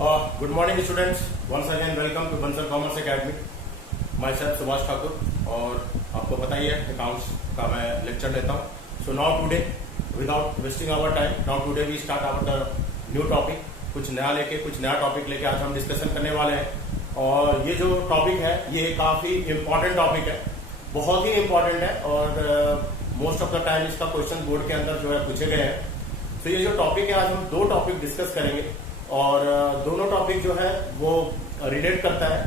Good morning students, once again welcome to Bansal commerce academy. Myself Subhash Thakur और आपको पता ही है अकाउंट्स का मैं लेक्चर लेता हूँ। So now today without wasting our time, now today we start our the new topic. कुछ नया टॉपिक लेके आज हम डिस्कशन करने वाले हैं। और ये जो टॉपिक है ये काफी इंपॉर्टेंट टॉपिक है, बहुत ही इंपॉर्टेंट है और मोस्ट ऑफ द टाइम इसका क्वेश्चन बोर्ड के अंदर जो है पूछे गए हैं। तो ये जो टॉपिक है आज हम दो टॉपिक डिस्कस करेंगे और दोनों टॉपिक जो है वो रिलेट करता है।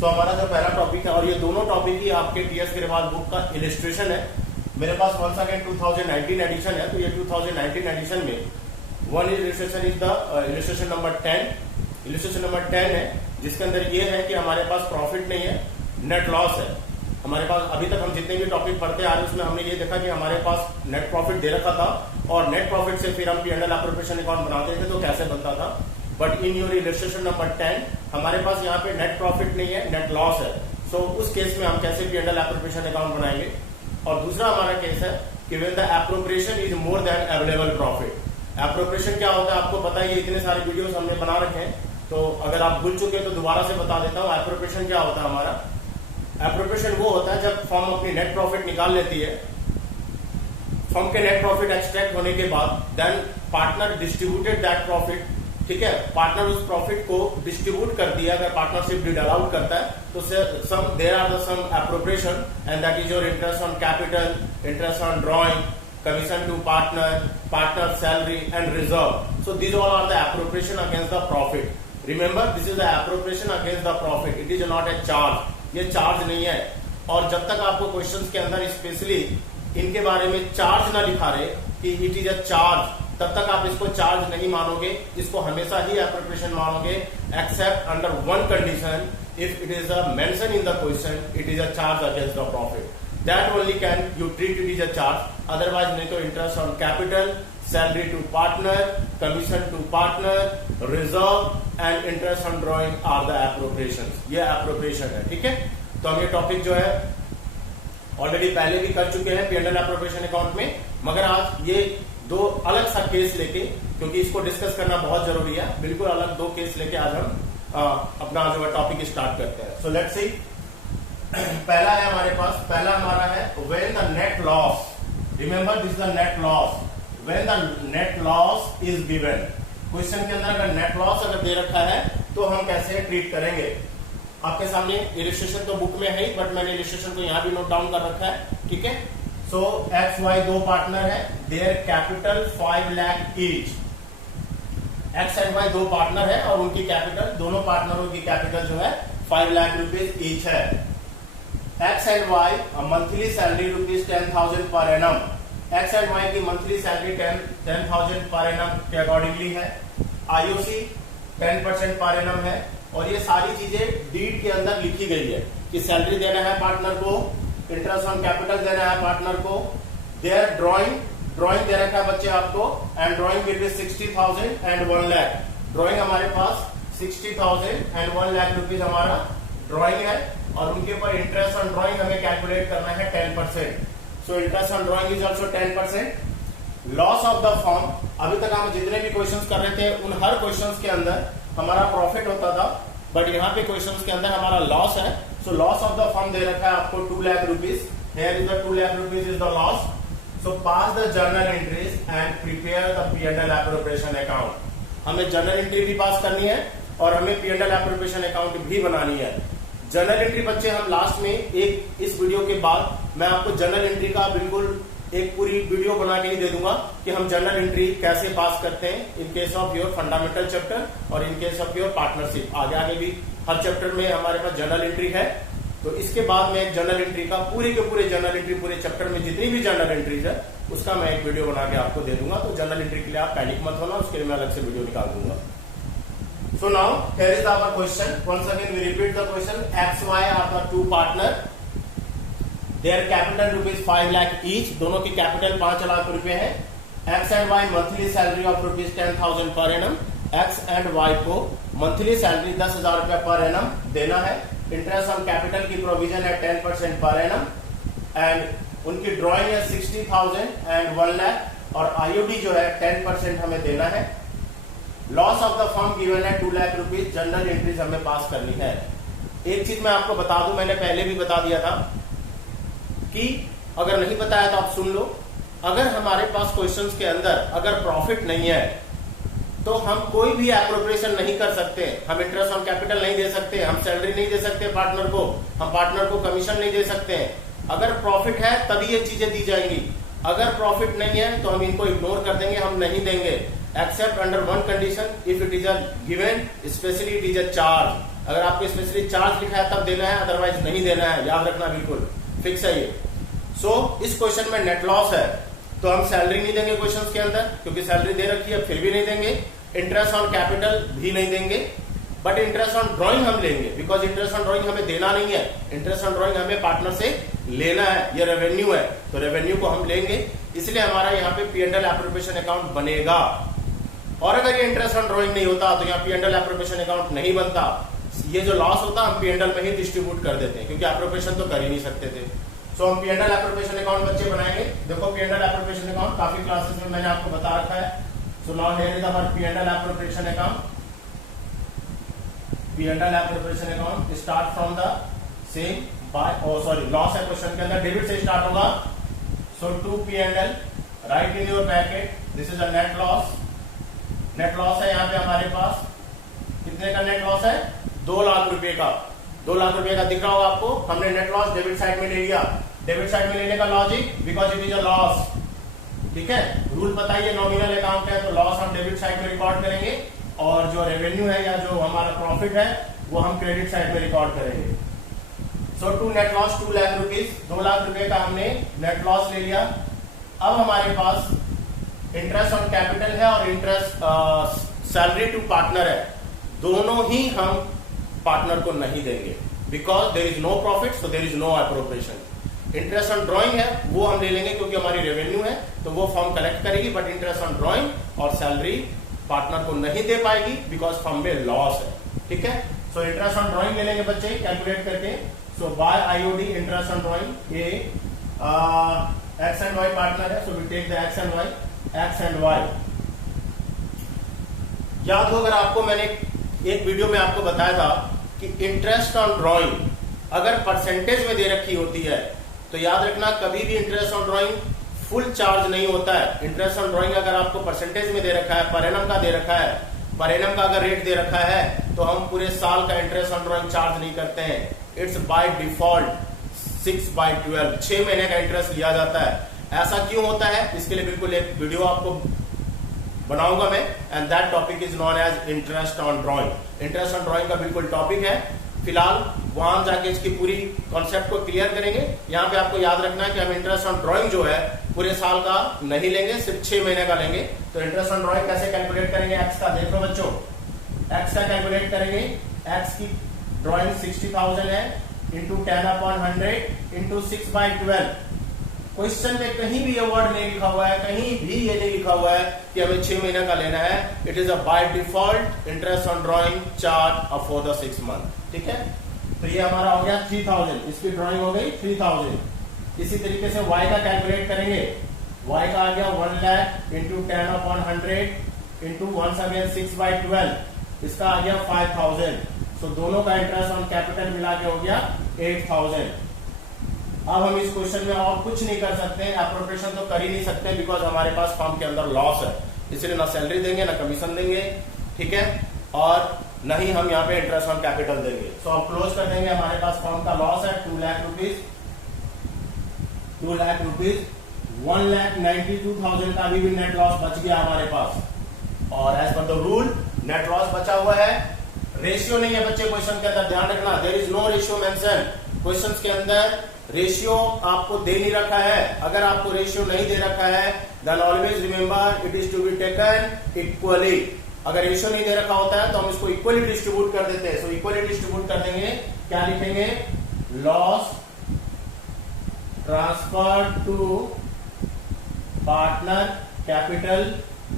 सो हमारा जो पहला टॉपिक है और ये दोनों टॉपिक ही आपके टीएस ग्रेवाल बुक का इलिस्ट्रेशन है। मेरे पास वंस अगेन 2019 एडिशन है, तो ये 2019 एडिशन में one illustration is the illustration number 10। Illustration number 10 है जिसके अंदर ये है कि हमारे पास प्रॉफिट नहीं है, नेट लॉस है। हमारे पास अभी तक हम जितने भी टॉपिक पढ़ते आ रहे हैं उसमें हमने ये देखा कि हमारे पास नेट प्रॉफिट दे रखा था और नेट प्रॉफिट से फिर हम P&L एप्रोप्रिएशन अकाउंट बनाते थे तो कैसे बनता था। But in your illustration number 10 हमारे पास यहाँ पे नेट प्रॉफिट नहीं है, नेट लॉस है। सो उस केस में हम कैसे P&L एप्रोप्रिएशन अकाउंट बनाएंगे। और दूसरा हमारा केस है कि when the appropriation is more than available profit. Appropriation क्या होता है आपको पता ही है, इतने सारे वीडियोस हमने बना रखे हैं, तो अगर आप भूल चुके हैं तो दोबारा से बता देता हूँ। एप्रोप्रिएशन क्या होता है हमारा? एप्रोप्रिएशन वो होता है जब फर्म अपनी नेट प्रॉफिट निकाल लेती है, फर्म के नेट प्रॉफिट एक्सट्रैक्ट होने के बाद then partner distributed that profit. ठीक है, पार्टनर उस प्रॉफिट को डिस्ट्रीब्यूट कर दिया। अगर पार्टनरशिप डीड अलाउड करता है तो some there are the some appropriation and that is your interest on capital, interest on drawing, commission to partner, partner salary and reserve. So these all are the appropriation against the profit. Remember this is the appropriation against the profit, it is not a charge. ये charge नहीं है। और जब तक आपको questions के अंदर specially इनके बारे में चार्ज ना लिखा रहे कि इट इज अ चार्ज, तब तक आप इसको चार्ज नहीं मानोगे, इसको हमेशा ही एप्रोप्रिएशन मानोगे except under one condition, if it is mention in the question it is a charge against the profit, that only can you treat it is a charge. Otherwise नहीं तो interest on capital, salary to partner, commission to partner, reserve and interest on drawing are the appropriation. ये appropriation है। ठीक है, तो हम ये topic जो है ऑलरेडी पहले भी कर चुके हैं P&L एप्रोप्रिएशन अकाउंट में, मगर आज ये दो अलग सा केस लेके, क्योंकि इसको डिस्कस करना बहुत जरूरी है, बिल्कुल अलग दो केस लेके आज हम अपना जो है टॉपिक स्टार्ट करते हैं। सो लेट्स सी, पहला है हमारे पास, पहला हमारा है when the net loss. Remember this is the net loss. When the net loss is given, question के अंदर अगर नेट लॉस अगर दे रखा है तो हम कैसे ट्रीट करेंगे। आपके सामने इलिस्ट्रेशन तो बुक में है ही, बट मैंने इलिस्ट्रेशन को यहाँ भी नोट डाउन कर रखा है। ठीक है, सो एक्स वाई दो पार्टनर है, their capital 5 lakh each. X and y दो पार्टनर है और उनकी कैपिटल, दोनों पार्टनरों की कैपिटल जो है 5 लाख रुपीज ईच है। X and y monthly salary rupees 10,000 per annum. X and y की मंथली सैलरी 10,000 पर एनम के अकॉर्डिंगली है। आईओसी 10% पर एनम है और ये सारी चीजें डीड के अंदर लिखी गई है कि सैलरी देना है पार्टनर को, इंटरेस्ट ऑन कैपिटल देना है पार्टनर को। देयर ड्राइंग दे रखा है बच्चे आपको, and drawing will be 60,000 and 1 lakh. Drawing हमारे पास 60,000 एंड 1 लाख रुपीज हमारा ड्राइंग है और उनके ऊपर इंटरेस्ट ऑन ड्राइंग हमें कैलकुलेट करना है 10%। So interest on drawing is also 10%। Loss of the firm, अभी तक हम जितने भी क्वेश्चंस कर रहे थे उन हर क्वेश्चंस के अंदर हमारा प्रॉफिट होता था, बट यहाँ पे क्वेश्चंस के अंदर हमारा लॉस है। So loss of the firm दे रखा है आपको 2 lakh rupees. Here is the 2 lakh rupees is the loss. So pass the journal entries and prepare the P&L appropriation account. हमें जर्नल एंट्री भी पास करनी है और हमें P&L एप्रोप्रिएशन अकाउंट भी बनानी है। जर्नल एंट्री बच्चे हम लास्ट में एक इस वीडियो के बाद मैं आपको जर्नल एंट्री का बिल्कुल एक पूरी वीडियो बना के ही दे दूंगा कि हम जर्नल एंट्री कैसे पास करते हैं in case of your fundamental chapter और in case of your partnership. आगे भी हर चैप्टर में हमारे पास जर्नल एंट्री है, तो इसके बाद में एक जर्नल एंट्री का पूरे के पूरे जर्नल एंट्री, पूरे चैप्टर में जितनी भी जर्नल एंट्रीज है उसका मैं एक वीडियो बना के आपको दे दूंगा। तो जर्नल एंट्री के लिए आप पैनिक मत होना, उसके लिए मैं अलग से वीडियो निकाल दूंगा। So now here is our question. Once again we repeat the question. X, Y are the two partner. Their capital rupees 5 lakh each. दोनों की कैपिटल 5 लाख रुपए है। X and Y monthly salary of rupees 10,000 per annum. X and Y को monthly salary 10,000 रुपया per annum देना है। Interest on capital की provision है 10% पर एनम एंड उनकी ड्रॉइंग है 60,000 एंड 1 लाख और आईओडी जो है 10% हमें देना है। Loss of the firm given है 2 लाख रुपीज, जनरल एंट्रीज हमें पास करनी है। एक चीज मैं आपको बता दूं, मैंने पहले भी बता दिया था कि अगर नहीं बताया तो आप सुन लो, अगर हमारे पास क्वेश्चंस के अंदर अगर प्रॉफिट नहीं है तो हम कोई भी एप्रोप्रिएशन नहीं कर सकते, हम इंटरेस्ट ऑन कैपिटल नहीं दे सकते, हम सैलरी नहीं दे सकते पार्टनर को, हम पार्टनर को कमीशन नहीं दे सकते। अगर प्रॉफिट है तभी ये चीजें दी जाएंगी, अगर प्रॉफिट नहीं है तो हम इनको इग्नोर कर देंगे, हम नहीं देंगे, accept under one condition, if it is a given specially it is a charge. अगर आपको स्पेशली चार्ज लिखा है तब देना है, अदरवाइज नहीं देना है, याद रखना, बिल्कुल फिक्स है ये। सो इस क्वेश्चन में नेट लॉस है तो हम सैलरी नहीं देंगे क्वेश्चन के अंदर, क्योंकि सैलरी दे रखी है, फिर भी नहीं देंगे। इंटरेस्ट ऑन कैपिटल भी नहीं देंगे, बट इंटरेस्ट ऑन ड्रॉइंग हम लेंगे, बिकॉज इंटरेस्ट ऑन ड्रॉइंग हमें देना नहीं है, इंटरेस्ट ऑन ड्रॉइंग हमें पार्टनर से लेना है, ये रेवेन्यू है, तो रेवेन्यू को हम लेंगे, इसलिए हमारा यहाँ पे P&L एप्रोप्रिएशन अकाउंट बनेगा। और अगर ये इंटरेस्ट ऑन ड्रॉइंग नहीं होता तो यहाँ P&L एप्रोप्रिएशन अकाउंट नहीं बनता, ये जो लॉस होता हम P&L में ही डिस्ट्रीब्यूट कर देते हैं, क्योंकि एप्रोप्रिएशन तो कर ही नहीं सकते थे। सो हम P&L एप्रोप्रिएशन अकाउंट बच्चे बनाएंगे। देखो P&L एप्रोप्रिएशन अकाउंट काफी क्लासेस में मैंने आपको बता रखा है। So now here is our P&L appropriation account. P&L appropriation account start from the same by, loss है क्वेश्चन के अंदर, डेबिट से स्टार्ट होगा। So to P&L, right in your bracket, this is a net loss. Net loss है यहाँ पे हमारे पास, कितने का नेट लॉस है? 2 लाख रुपए का। 2 लाख रुपए का दिख रहा होगा आपको। हमने नेट लॉस डेबिट साइड में ले लिया। डेबिट साइड में लेने का logic, because it is a loss, ठीक है। रूल बताइए, नॉमिनल अकाउंट है तो लॉस हम डेबिट साइड में रिकॉर्ड करेंगे, और जो रेवेन्यू है या जो हमारा प्रॉफिट है वो हम क्रेडिट साइड में रिकॉर्ड करेंगे। So to net loss 2 lakh rupees, 2 lakh रुपए का हमने नेट लॉस ले लिया। अब हमारे पास इंटरेस्ट ऑन कैपिटल है और इंटरेस्ट सैलरी टू पार्टनर है, दोनों ही हम पार्टनर को नहीं देंगे, because there is no profit, so there is no appropriation. Interest on drawing है वो हम ले लेंगे क्योंकि हमारी रेवेन्यू है, तो वो फर्म कलेक्ट करेगी, बट इंटरेस्ट ऑन ड्रॉइंग और सैलरी पार्टनर को नहीं दे पाएगी, बिकॉज फर्म में लॉस है, ठीक है। सो इंटरेस्ट ऑन ड्रॉइंग ले लेंगे बच्चे कैलकुलेट करके। So by IOD interest on drawing, ये एक्स एंड वाई पार्टनर है, so we take the x and y, x and y. याद हो, अगर आपको मैंने एक वीडियो में आपको बताया था कि इंटरेस्ट ऑन ड्रॉइंग अगर परसेंटेज में दे रखी होती है तो याद रखना, कभी भी interest on drawing full charge नहीं होता है। इंटरेस्ट ऑन ड्रॉइंग अगर आपको परसेंटेज में दे रखा है, पर एनम का दे रखा है, पर एनम का अगर रेट दे रखा है, तो हम पूरे साल का इंटरेस्ट ऑन ड्रॉइंग चार्ज नहीं करते हैं। इट्स बाय डिफॉल्ट 6/12, 6 महीने का इंटरेस्ट लिया जाता है। ऐसा क्यों होता है, इसके लिए बिल्कुल एक वीडियो आपको बनाऊंगा मैं, and that topic is known as interest on drawing. Interest on drawing का बिल्कुल टॉपिक है, फिलहाल वहां जाके इसकी पूरी कॉन्सेप्ट को क्लियर करेंगे। यहाँ पे आपको याद रखना है कि हम इंटरेस्ट ऑन ड्रॉइंग जो है पूरे साल का नहीं लेंगे, सिर्फ 6 महीने का लेंगे। तो इंटरेस्ट ऑन ड्रॉइंग कैसे कैलकुलेट करेंगे? एक्स का देखो बच्चों, एक्स का कैलकुलेट करेंगे। एक्स की ड्रॉइंग 60,000 है, इंटू 10/100 इंटू 6/12। क्वेश्चन में कहीं भी ये वर्ड नहीं लिखा हुआ है, कहीं भी ये नहीं लिखा हुआ है कि हमें 6 महीने का लेना है। It is a by default interest on drawing charge for the 6 month, ठीक है। तो ये हमारा हो गया 3000, इसकी ड्रॉइंग हो गई 3000। इसी तरीके से y का कैलकुलेट करेंगे। y का आ गया 1 lakh into 10/100 into once again 6/12, इसका आ गया 5000। सो दोनों का इंटरेस्ट ऑन कैपिटल मिला के हो गया 8000। अब हम इस क्वेश्चन में और कुछ नहीं कर सकते, एप्रोप्रिएशन तो कर ही नहीं सकते, बिकॉज हमारे पास फर्म के अंदर लॉस है, इसलिए ना सैलरी देंगे ना कमीशन देंगे, ठीक है, और नहीं हम यहाँ पे इंटरेस्ट ऑन कैपिटल देंगे। सो अब क्लोज कर देंगे। हमारे पास फर्म का लॉस है 2 लाख रुपीज, 2 लाख रुपीज। 1,92,000 का भी नेट लॉस बच गया हमारे पास, और as per the rule net loss बचा हुआ है। रेशियो नहीं है बच्चे क्वेश्चन के अंदर, ध्यान रखना, there is no ratio mention. Question के अंदर रेशियो आपको दे नहीं रखा है। अगर आपको रेशियो नहीं दे रखा है, then always remember it is to be taken equally. अगर रेशियो नहीं दे रखा होता है तो हम इसको इक्वली डिस्ट्रीब्यूट कर देते हैं। सो इक्वली डिस्ट्रीब्यूट कर देंगे, क्या लिखेंगे? Loss transfer to partner capital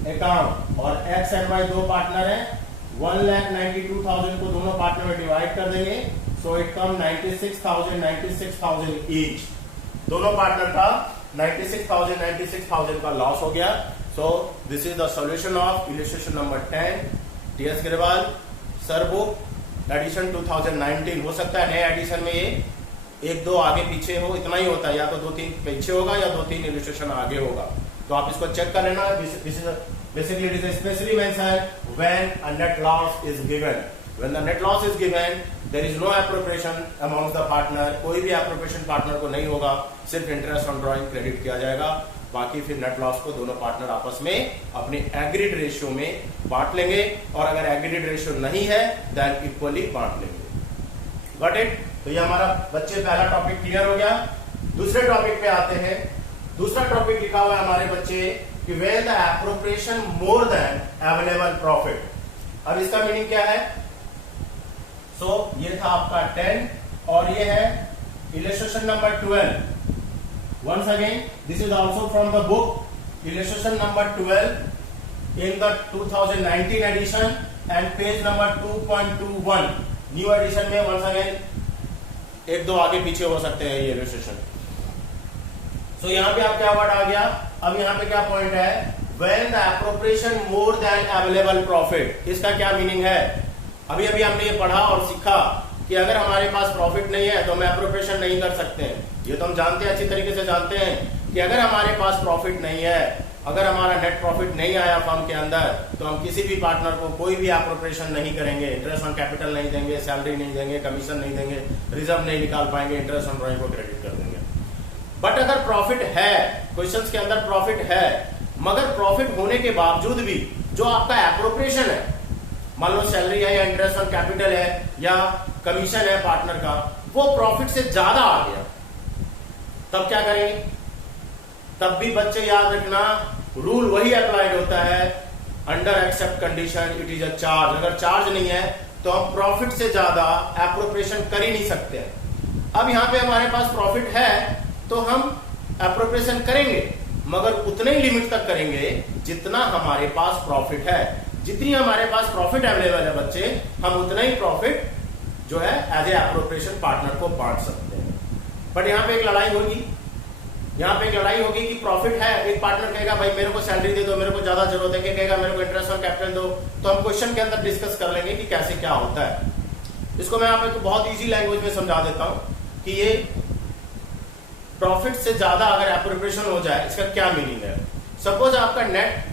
account, और एक्स एंड वाई दो पार्टनर है। 1,92,000 को दोनों पार्टनर में डिवाइड कर देंगे, सो इट कम 96,000 ईच। दोनों पार्टनर का 96,000 का लॉस हो गया। So this is the solution of illustration number 10 TS Grewal sir book edition 2019। हो सकता है नए एडिशन में ये एक दो आगे पीछे हो, इतना ही होता है, या तो 2-3 पीछे होगा या 2-3 इलस्ट्रेशन आगे होगा, तो आप इसको चेक कर लेना। Basically, it is especially mentioned when a net loss is given. When the net loss is given, there is no appropriation amongst the partner. कोई भी appropriation partner को नहीं होगा, सिर्फ इंटरेस्ट ऑन ड्रॉइंग क्रेडिट किया जाएगा। बाकी फिर नेट लॉस को दोनों पार्टनर आपस में अपने एग्रीड रेशियो में बांट लेंगे, और अगर एग्रीड रेशियो नहीं है देन इक्वली बांट लेंगे। Got it? तो ये हमारा बच्चे पहला टॉपिक क्लियर हो गया। दूसरे टॉपिक पे आते हैं। दूसरा टॉपिक लिखा हुआ है हमारे बच्चे कि when the appropriation more than available profit। अब इसका मीनिंग क्या है? ये था आपका 10 और ये है illustration number 12। Once again, this is also from the book, illustration number 12 in the 2019 edition and page number 2.21। New edition में once again एक दो आगे पीछे हो सकते हैं ये illustration। यहाँ पे आप क्या वर्ड आ गया? अब यहाँ पे क्या पॉइंट है? When the appropriation more than available profit, इसका क्या मीनिंग है? अभी हमने ये पढ़ा और सीखा कि अगर हमारे पास प्रॉफिट नहीं है तो हम एप्रोप्रिएशन नहीं कर सकते हैं। ये तो हम जानते हैं, अच्छी तरीके से जानते हैं कि अगर हमारे पास प्रॉफिट नहीं है, अगर हमारा नेट प्रॉफिट नहीं आया फर्म के अंदर, तो हम किसी भी पार्टनर को कोई भी एप्रोप्रिएशन नहीं करेंगे, इंटरेस्ट ऑन कैपिटल नहीं देंगे, सैलरी नहीं देंगे, कमीशन नहीं देंगे, रिजर्व नहीं निकाल पाएंगे, इंटरेस्ट ऑन ड्रॉइंग को क्रेडिट कर देंगे। बट अगर प्रॉफिट है, क्वेश्चंस के अंदर प्रॉफिट है, मगर प्रॉफिट होने के बावजूद भी जो आपका एप्रोप्रिएशन है, मान लो सैलरी है या इंटरेस्ट ऑन कैपिटल है या कमीशन है पार्टनर का, वो प्रॉफिट से ज्यादा आ गया, तब क्या करेंगे? तब भी बच्चे याद रखना, रूल वही अप्लाइड होता है, under except condition it is a charge. अगर चार्ज नहीं है तो हम प्रॉफिट से ज्यादा एप्रोप्रिएशन कर ही नहीं सकते। अब यहां पे हमारे पास प्रॉफिट है तो हम एप्रोप्रिएशन करेंगे, मगर उतने ही लिमिट तक करेंगे जितना हमारे पास प्रॉफिट है। जितनी हमारे पास प्रॉफिट अवेलेबल है बच्चे, हम उतना ही प्रॉफिट जो है एज ए एप्रोप्रिएशन पार्टनर को बांट सकते हैं। बट यहाँ पे एक लड़ाई होगी, कि प्रॉफिट है, एक पार्टनर कहेगा भाई मेरे को सैलरी दे दो, मेरे को ज्यादा जरूरत है, कहेगा मेरे को इंटरेस्ट ऑन कैपिटल दो। तो हम क्वेश्चन के अंदर डिस्कस कर लेंगे कि कैसे क्या होता है। इसको मैं आपको बहुत ईजी लैंग्वेज में समझा देता हूं कि ये प्रॉफिट से ज्यादा अगर एप्रोप्रिएशन हो जाए इसका क्या मीनिंग है। सपोज आपका नेट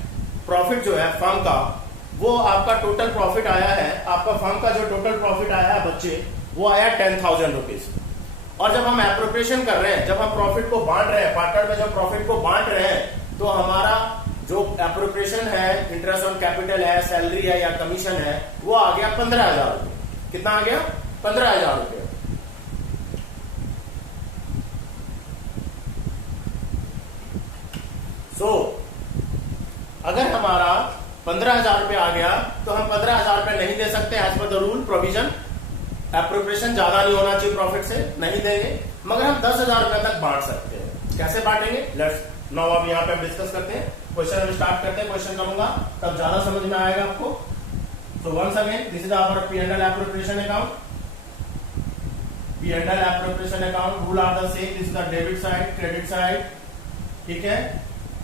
प्रॉफिट जो है फर्म का, वो आपका टोटल प्रॉफिट आया है, आपका फर्म का जो टोटल प्रॉफिट आया है बच्चे, वो आया 10,000 रुपीज। और जब हम एप्रोप्रिएशन कर रहे हैं, जब हम प्रॉफिट को बांट रहे हैं, पार्टनर में जब प्रॉफिट को बांट रहे हैं, तो हमारा जो एप्रोप्रिएशन है, इंटरेस्ट ऑन कैपिटल है, सैलरी है या कमीशन है, वो आ गया 15,000 रुपये। कितना आ गया? 15,000 रुपये। अगर हमारा 15,000 रुपये आ गया तो हम 15,000 रुपये नहीं दे सकते as per the rule provision. Appropriation ज्यादा नहीं होना चाहिए प्रॉफिट से, नहीं देंगे, मगर हम 10,000 रुपये तक बांट सकते हैं। कैसे बांटेंगे? लेट्स नाउ अब यहाँ पे हम डिस्कस करते हैं। क्वेश्चन हम स्टार्ट करते हैं, क्वेश्चन करूंगा तब ज्यादा समझ में आएगा आपको। So once again this is our P&L appropriation account. P&L appropriation account rule are the same. This is the debit side, credit side, ठीक है।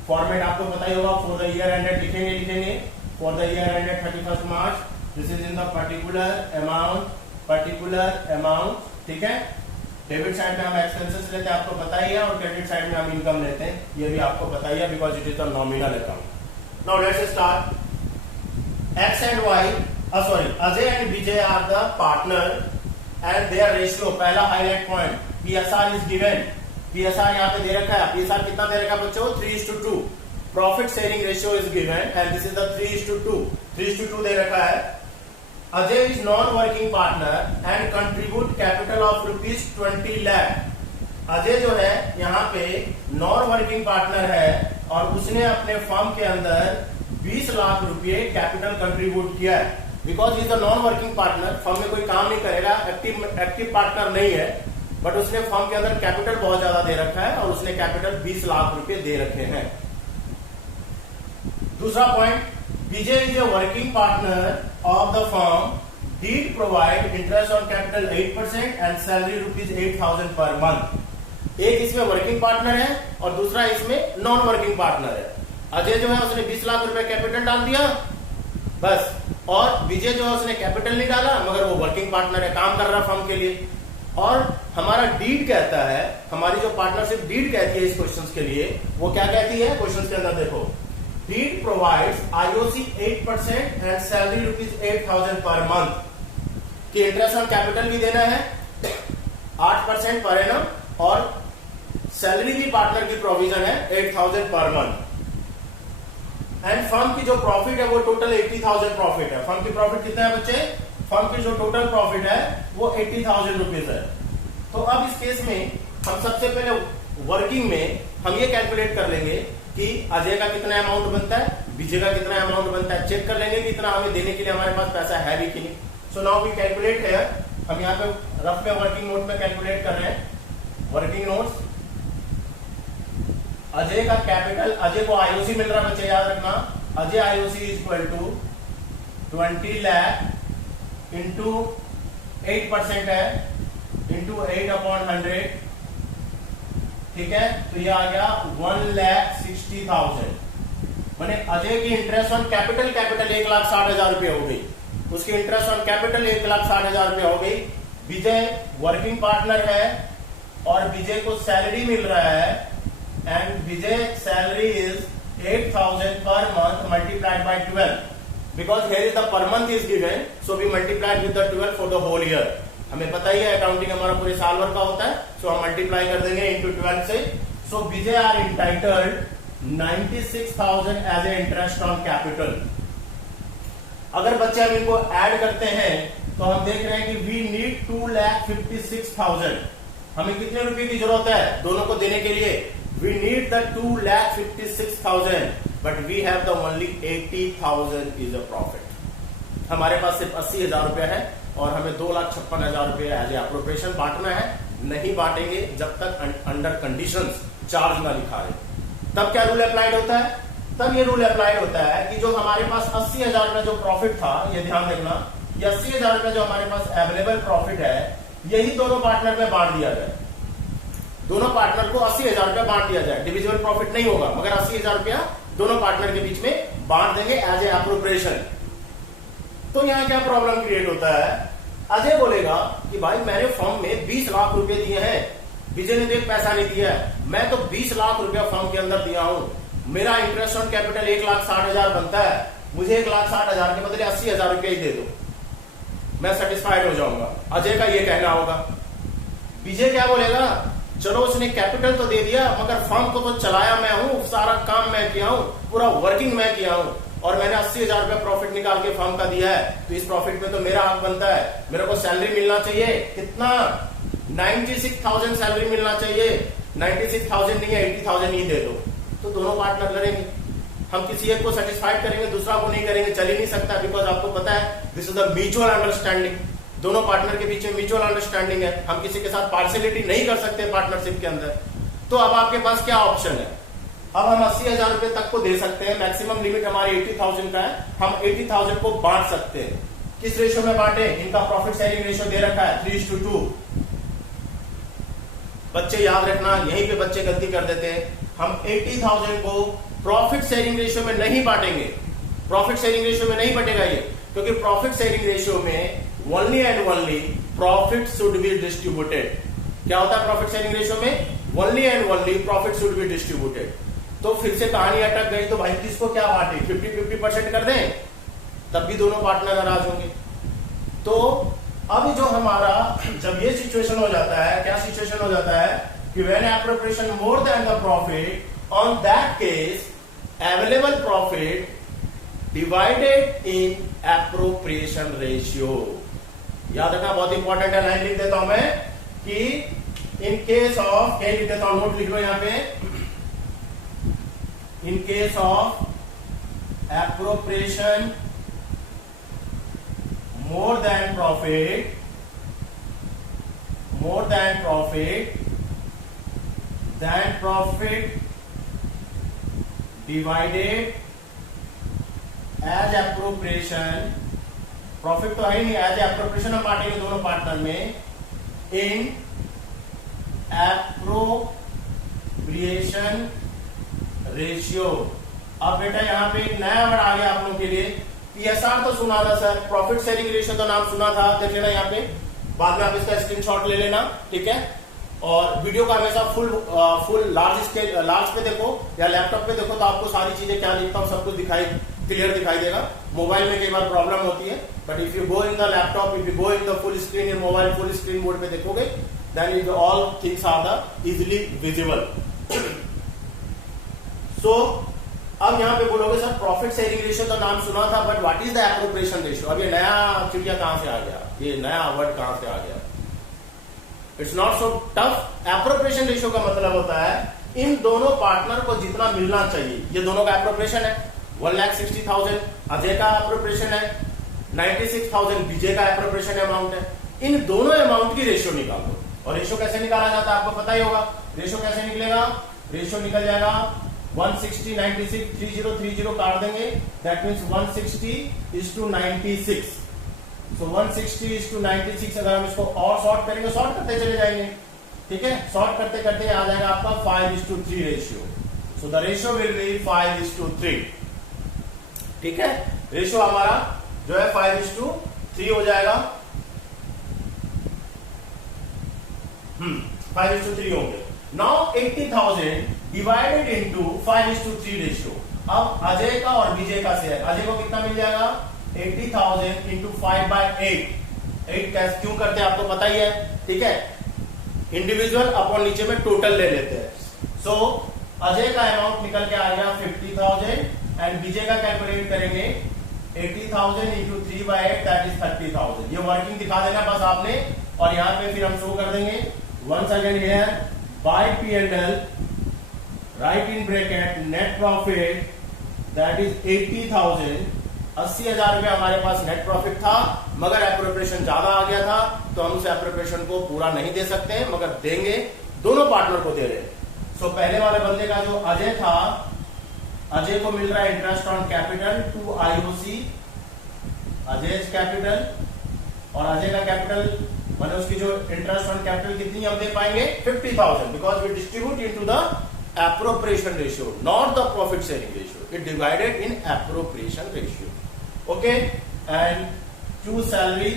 फॉर्मेट आपको पता ही होगा, फॉर द ईयर एंडेड लिखेंगे for the year ended 31 March, this is in the particular amount, ठीक है। Debit side में हम एक्सपेंसेस लेते हैं, आपको पता ही है, और क्रेडिट साइड में हम इनकम लेते हैं, ये भी आपको पता ही है, because it is the nominal account. Now let's start. X and y, Ajay and Vijay are the partner and their ratio. पहला highlight point, PSR is given. PSR यहाँ पे दे रखा है, पीएसआर कितना दे रखा है बच्चों? 3:2। Profit sharing ratio is given and this is the 3:2। 3:2 दे रखा है। Ajay is non working partner and contribute capital of ₹20 lakh. Ajay जो है यहाँ पे नॉन वर्किंग पार्टनर है और उसने अपने फर्म के अंदर 20 लाख रुपए कैपिटल कंट्रीब्यूट किया है। Because is the non working partner, firm में कोई काम नहीं करेगा, एक्टिव पार्टनर नहीं है, बट उसने फर्म के अंदर कैपिटल बहुत ज्यादा दे रखा है और उसने कैपिटल 20 लाख रुपए दे रखे हैं। दूसरा point, Vijay is a working partner of the firm, deed provide interest on capital 8% and salary ₹8,000 per month. एक इसमें वर्किंग पार्टनर है और दूसरा इसमें नॉन वर्किंग पार्टनर है। अजय जो है उसने 20 लाख रुपए कैपिटल डाल दिया बस, और विजय जो है उसने कैपिटल नहीं डाला, मगर वो वर्किंग पार्टनर है, काम कर रहा है फर्म के लिए। और हमारा डीड कहता है, हमारी जो पार्टनरशिप डीड कहती है इस क्वेश्चन के लिए, वो क्या कहती है क्वेश्चन के अंदर देखो, deed provides IOC 8% and salary ₹8,000 per month कि इंटरेस्ट ऑन कैपिटल भी देना है 8% पर एनम और सैलरी भी पार्टनर की प्रोविजन है 8,000 पर मंथ। एंड फर्म की जो प्रॉफिट है वो टोटल 80,000 प्रॉफिट है। फर्म की प्रॉफिट कितना है बच्चे? फर्म की जो टोटल प्रॉफिट है वो 80,000 रुपीज है। तो अब इस केस में हम सबसे पहले वर्किंग में हम ये कैलकुलेट कर लेंगे कि अजय का कितना अमाउंट बनता है, विजय का कितना अमाउंट बनता है, चेक कर लेंगे कि इतना हमें देने के लिए हमारे पास पैसा है भी कि नहीं। सो नाउ वी कैलकुलेट है, हम यहाँ पे रफ में वर्किंग नोट में कैलकुलेट कर रहे हैं। वर्किंग नोट्स, अजय का कैपिटल, अजय को आईओसी मिल रहा है बच्चे याद रखना, Ajay IOC is equal to 20 lakh into 8% है इंटू 8/100, ठीक है। तो ये आ गया 1,60,000। मैंने अजय की इंटरेस्ट ऑन कैपिटल 1,60,000 रुपये हो गई, उसकी इंटरेस्ट ऑन कैपिटल 1,60,000 रुपये हो गई। विजय वर्किंग पार्टनर है और विजय को सैलरी मिल रहा है and Vijay salary is 8,000 per month multiplied by 12 because here is the per month is given, so we multiplied with the 12 for the whole year. हमें पता ही है अकाउंटिंग हमारा पूरे साल भर का होता है, सो हम मल्टीप्लाई कर देंगे इंटू 12 से। So Vijay are entitled 96,000 as a interest on capital. अगर बच्चे हम इनको ऐड करते हैं तो हम देख रहे हैं कि वी नीड 2,56,000। हमें कितने रुपए की जरूरत है दोनों को देने के लिए? We need the 2,56,000 but we have the only 80,000 is a profit. हमारे पास सिर्फ 80,000 रुपया है और हमें 2,56,000 रुपया एज ए अप्रोप्रिएशन बांटना है। नहीं बांटेंगे जब तक अंडर कंडीशंस चार्ज ना लिखा रहे। तब क्या रूल अप्लाइड होता है? तब ये रूल अप्लाइड होता है कि जो हमारे पास 80,000 रुपया जो प्रॉफिट था, ये ध्यान देखना, ये 80,000 रुपया जो हमारे पास अवेलेबल प्रॉफिट है, यही दोनों पार्टनर में बांट दिया जाए। दोनों पार्टनर को 80,000 रुपया बांट दिया जाए। डिविजिबल प्रॉफिट नहीं होगा, मगर 80,000 रुपया दोनों पार्टनर के बीच में बांट देंगे एज ए अप्रोप्रिएशन। तो यहां क्या प्रॉब्लम क्रिएट होता है? अजय बोलेगा कि भाई मैंने फर्म में 20 लाख रुपए दिए हैं, विजय ने तो एक पैसा नहीं दिया है, मैं तो 20 लाख रुपया फर्म के अंदर दिया हूं, मेरा इंटरेस्ट ऑन कैपिटल 1,60,000 बनता है, मुझे 1,60,000 के बदले 80,000 रुपया ही दे दो, मैं सेटिस्फाइड हो जाऊंगा। अजय का ये कहना होगा। विजय क्या बोलेगा? चलो उसने कैपिटल तो दे दिया, मगर फर्म को तो चलाया मैं हूं, सारा काम मैं किया हूं, पूरा वर्किंग मैं किया हूं, और मैंने 80,000 रुपया प्रॉफिट निकाल के फर्म का दिया है, तो इस प्रॉफिट में तो मेरा हक बनता है। मेरे को सैलरी मिलना चाहिए, कितना? 96,000 सैलरी मिलना चाहिए। 96,000 नहीं है, 80,000 ही दे दो। तो दोनों पार्टनर लड़ेंगे, हम किसी एक को सेटिस्फाइड करेंगे, दूसरा को नहीं करेंगे, चल ही नहीं सकता, बिकॉज आपको पता है this is the mutual understanding. दोनों पार्टनर के बीच में म्यूचुअल अंडरस्टैंडिंग है, हम किसी के साथ पार्शियलिटी नहीं कर सकते पार्टनरशिप के अंदर। तो अब आपके पास क्या ऑप्शन है? अब हम 80,000 रुपए तक को दे सकते हैं, मैक्सिमम लिमिट हमारी 80,000 का है, हम 80,000 को बांट सकते हैं। किस रेशियो में बांटे? इनका प्रॉफिट शेयरिंग रेशियो दे रखा है 3:2। बच्चे याद रखना, यहीं पे बच्चे गलती कर देते हैं। हम 80,000 को प्रॉफिट शेयरिंग रेशियो में नहीं बांटेंगे। प्रॉफिट शेयरिंग रेशियो में नहीं बटेगा ये, क्योंकि प्रॉफिट शेयरिंग रेशियो में only and only profit should be distributed. क्या होता है प्रॉफिट शेयरिंग रेशियो में? Only and only profit should be distributed. तो फिर से कहानी अटक गई, तो भाई किसको क्या बांटे? 50-50% कर दें, तब भी दोनों पार्टनर नाराज होंगे। तो अब जो हमारा जब ये सिचुएशन हो जाता है, क्या सिचुएशन हो जाता है कि when appropriation more than the profit, on that case available profit divided in appropriation ratio. याद रखना, बहुत इंपॉर्टेंट है। लाइन लिख देता हूं मैं कि इन केस ऑफ, क्या लिख देता हूं, नोट लिख लो यहां पे, in case of appropriation more than profit divided as appropriation, profit तो है नहीं, एज एप्रोप्रिएशन हम बांटेंगे दोनों पार्टनर में, इन एप्रोप्रिएशन रेशियो। अब बेटा यहां पे एक नया वर्ड आ गया आप लोगों के लिए, PSR तो सुना था सर, प्रॉफिट शेयरिंग रेशियो तो नाम सुना था, देख लेना यहाँ पे, बाद में आप इसका स्क्रीनशॉट ले लेना, ठीक है। और वीडियो का हमेशा फुल लार्ज पे देखो या लैपटॉप पे देखो तो आपको सारी चीजें क्या लिखता हूँ सब कुछ क्लियर दिखाई देगा। मोबाइल में कई बार प्रॉब्लम होती है, but if you go in the laptop, if you go in the full screen in mobile, full screen mode पे देखोगे, then it all things are the easily visible. So अब यहाँ पे बोलोगे सर प्रॉफिट शेयरिंग रेशियो तो नाम सुना था, but what is the appropriation ratio. अब ये नया चिड़िया कहां से आ गया, ये नया वर्ड कहां से आ गया। It's not so tough. Appropriation ratio का मतलब होता है इन दोनों पार्टनर को जितना मिलना चाहिए, ये दोनों का एप्रोप्रिएशन है, 1,60,000 अजय का एप्रोप्रिएशन है, 96,000 विजय का एप्रोप्रिएशन अमाउंट है। इन दोनों अमाउंट की रेशियो निकालो। और रेशियो कैसे निकाला जाता है आपको पता ही होगा। रेशियो कैसे निकलेगा, रेशियो निकल जाएगा 160, 96, 30, 30 काट देंगे, दैट मीन्स 160:96। सो 160:96 अगर हम इसको और शॉर्ट करेंगे, शॉर्ट करते चले जाएंगे, ठीक है, शॉर्ट करते करते आ जाएगा आपका 5:3 ratio. So the ratio will be 5:3, ठीक है। रेशियो हमारा जो है 5:3 हो जाएगा, 5:3 होंगे। Now 80,000 divided into 5:3 ratio. अब अजय का और विजय का शेयर, अजय को कितना मिल जाएगा 80,000 इंटू 5/8। 8 कैसे क्यों करते हैं आपको पता ही है, ठीक है। इंडिविजुअल अपॉन नीचे में टोटल ले लेते हैं। सो अजय का अमाउंट निकल के आ गया 50,000 एंड विजय का कैलकुलेट करेंगे 80,000 इंटू 3/8 दैट इज 30,000। ये वर्किंग दिखा देना बस आपने, और यहाँ पे फिर हम शो कर देंगे once again here by P&L write in bracket net profit that is 80,000। 80,000 रुपए हमारे पास नेट प्रॉफिट था, मगर एप्रोप्रिएशन ज्यादा आ गया था तो हम उस एप्रोप्रिएशन को पूरा नहीं दे सकते, मगर देंगे, दोनों पार्टनर को दे रहे हैं। सो पहले वाले बंदे का जो अजय था, अजय को मिल रहा है interest on capital to IOC, Ajay capital, और अजय का कैपिटल मैंने उसकी जो इंटरेस्ट ऑन कैपिटल कितनी हम दे पाएंगे 50,000, because we distribute into the appropriation ratio not the profit sharing ratio, it divided in appropriation ratio, okay. And to salary,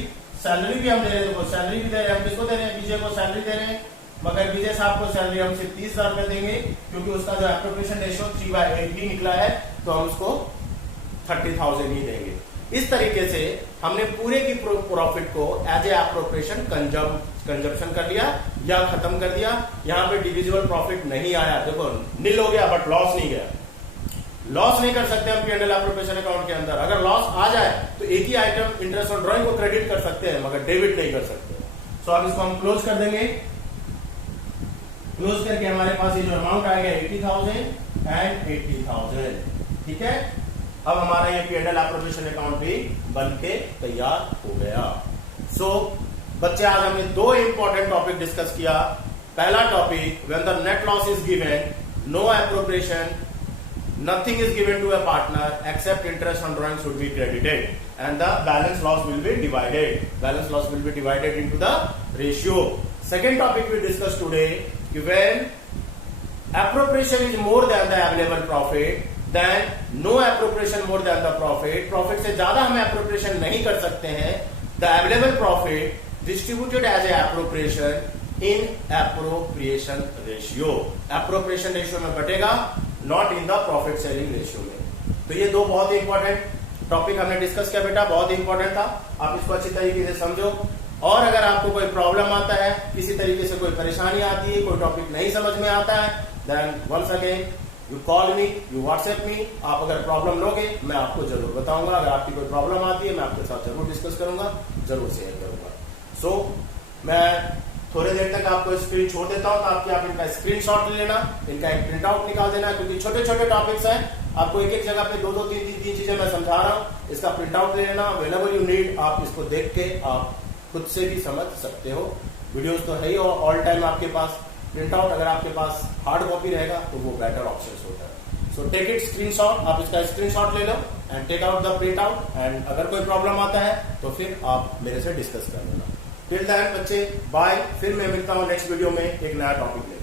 salary भी हम दे रहे हैं, देखो सैलरी भी दे रहे हैं, हम किसको दे रहे हैं, विजय को सैलरी दे रहे हैं, मगर विजय साहब को सैलरी हम सिर्फ 30,000 रुपए देंगे, क्योंकि उसका जो एप्रोप्रिएशन रेशियो 3/8 ही निकला है, तो हम उसको 30,000 ही देंगे। इस तरीके से हमने पूरे की प्रॉफिट को एज ए एप्रोप्रिएशन कंजम्पशन कर लिया या खत्म कर दिया। यहां पे डिविजिबल प्रॉफिट नहीं आया, देखो नील हो गया बट लॉस नहीं गया। लॉस नहीं कर सकते हम P&L एप्रोप्रिएशन अकाउंट के अंदर। अगर लॉस आ जाए तो एक ही आइटम इंटरेस्ट ऑन ड्रॉइंग को क्रेडिट कर सकते हैं, मगर डेबिट नहीं कर सकते। सो अब इसको हम क्लोज कर देंगे। क्लोज करके हमारे पास ये जो अमाउंट आएगा 80,000 एंड 80,000, ठीक है। अब हमारा ये P&L एप्रोप्रिएशन अकाउंट भी बन के तैयार हो गया। सो बच्चे आज हमने दो इंपॉर्टेंट टॉपिक डिस्कस किया। पहला topic, when the net loss is given, no appropriation, nothing is given to a partner except interest on drawing should be credited and the balance loss will be divided. Balance loss will be divided into the ratio. Second topic we discussed today, when appropriation is more than the available profit, then no appropriation more than the profit. Profit से ज्यादा हम appropriation नहीं कर सकते हैं. The available profit distributed as a appropriation in appropriation ratio. Appropriation ratio में बटेगा, not in the profit sharing ratio में। तो ये दो बहुत ही इंपॉर्टेंट टॉपिक हमने डिस्कस किया बेटा, बहुत ही इंपॉर्टेंट था, आप इसको अच्छी तरीके से समझो। और अगर आपको कोई प्रॉब्लम आता है, किसी तरीके से कोई परेशानी आती है, कोई टॉपिक नहीं समझ में आता है, then once again you call me, you WhatsApp me. आप अगर प्रॉब्लम लोगे मैं आपको जरूर बताऊंगा। अगर आपकी कोई प्रॉब्लम आती है मैं आपके साथ जरूर डिस्कस करूंगा, जरूर शेयर करूंगा। सो मैं थोड़ी देर तक आपको स्क्रीन छोड़ देता हूं, ताकि आप इनका स्क्रीनशॉट ले लेना, इनका एक प्रिंट आउट निकाल देना, क्योंकि छोटे छोटे टॉपिक्स हैं, आपको एक एक जगह पे दो दो तीन चीजें मैं समझा रहा हूं। इसका प्रिंट आउट ले लेना, व्हेनेवर यू नीड आप इसको देख के आप खुद से भी समझ सकते हो। वीडियोस तो है ही ऑल टाइम आपके पास, प्रिंट आउट अगर आपके पास हार्ड कॉपी रहेगा तो वो बेटर ऑप्शन होता है। सो टेक इट स्क्रीनशॉट, आप इसका स्क्रीनशॉट ले लो and take out the print out, and अगर कोई प्रॉब्लम आता है तो फिर आप मेरे से डिस्कस कर लेना। टिल देन बच्चे बाय, फिर मैं मिलता हूं नेक्स्ट वीडियो में एक नया टॉपिक लेकर।